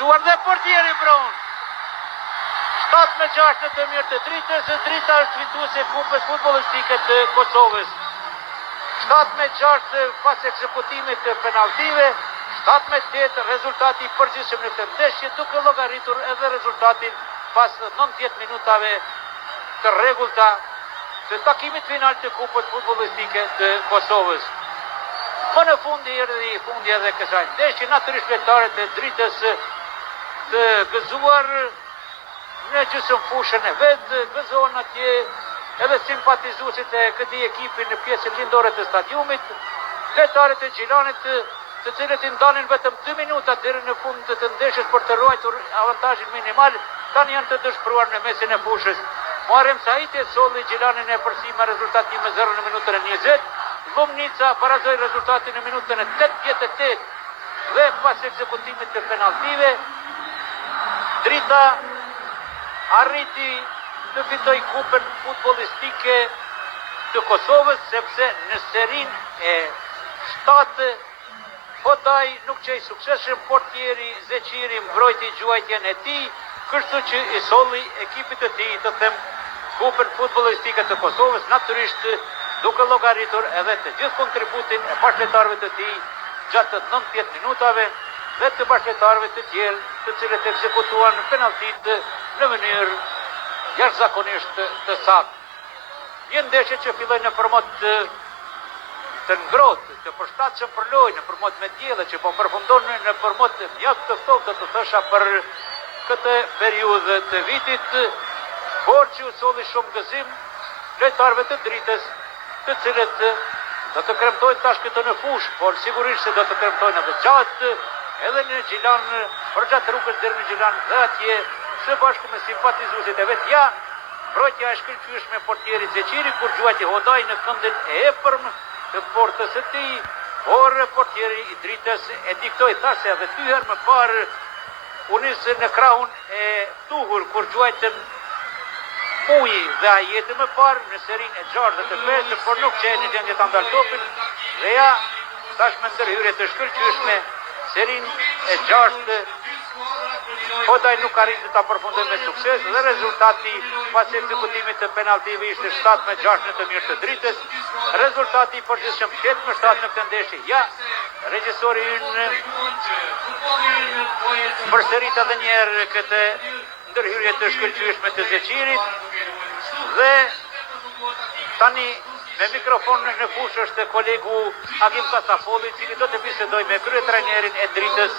Duar dhe portieri Brown. 7-6 në të mirë të Dritës. Drita është fituese e kupës futbollistike të Kosovës. 7-6 pas ekzekutimit të penaltive. 7-8 rezultati i përgjithshëm në këtë ndeshje, duke llogaritur edhe rezultatin pas 90 minutave të rregullta të takimit final të kupës futbollistike të Kosovës. Më në fundi edhe kësaj ndeshje, natyrisht lojtarët e Dritës të gëzuar në gjysmëfushën e vetë, gëzohen atje edhe simpatizuesit e këtij ekipi në pjesën lindore të stadiumit, lojtarët e Gjilanit, të cilët i ndanin vetëm 2 minuta deri në fund të ndeshjes për të ruajtur avantazhin minimal, tani janë të dëshpëruar në mesin e fushës. Muharrem Saiti solli Gjilanin e përsi me rezultatin 1-0 në minutën e 20. Lumnica barazoi rezultatin në minutën e 88 dhe pas ekzekutimit të penaltive, Drita arriti të fitoj kupën futbollistike të Kosovës, sepse në serin e 7 Hodaj nuk qej suksesshëm, portieri Zeqiri mbrojti gjuajtjen e tij, kështu që i solli ekipit të tij të them kupën futbollistike të Kosovës, natyrisht duke llogaritur edhe të gjithë kontributin e bashkëtarëve të tij gjatë 90 minutave dhe të bashkëtarëve të tjerë, të cilët ekzekutuan penaltitë në mënyrë jashtëzakonisht të saktë. Një ndeshje që filloi në format të ngrohtë, të përshtatshëm për lojë, në format me diellë, që po përfundon në format mjaft të ftohtë, të thosha, për këtë periudhë të vitit, por që u solli shumë gëzim lojtarëve të Dritës, të cilët do të kremtojnë tash këto në fushë, por sigurisht se do të kremtojnë edhe gjatë, edhe në Gjilan, për gjatë rrugës deri në Gjilan dhe atje, së bashku me simpatizuesit e vet. Ja, mbrojtja e shkëlqyeshme portierit Zeqiri, kur gjuajti Hodaj në këndin e epërm të portës së tij, por portieri i Dritës e diktoi, thashë edhe 2 herë më parë u nis në krahun e ftuhur kur gjuajtën Muji dhe Ajeti më parë në serinë e 6 dhe të 5, por nuk qenë në gjendje ta ndal topin. Dhe ja, tash me ndërhyrje të shkëlqyeshme, serinë e 6 Hodaj nuk arriti ta përfundojë me sukses dhe rezultati pas ekzekutimit të penaltive ishte 7-6 në të mirë të Dritës. Rezultati i përgjithshëm 7-7 në këtë ndeshje. Ja, regjisori ynë përsërit edhe një herë këtë ndërhyrje të shkëlqyeshme të Zeqirit dhe tani me mikrofon në fushë është kolegu Agim Kasafoli, i cili do të bisedojë me kryetrajnerin e Dritës.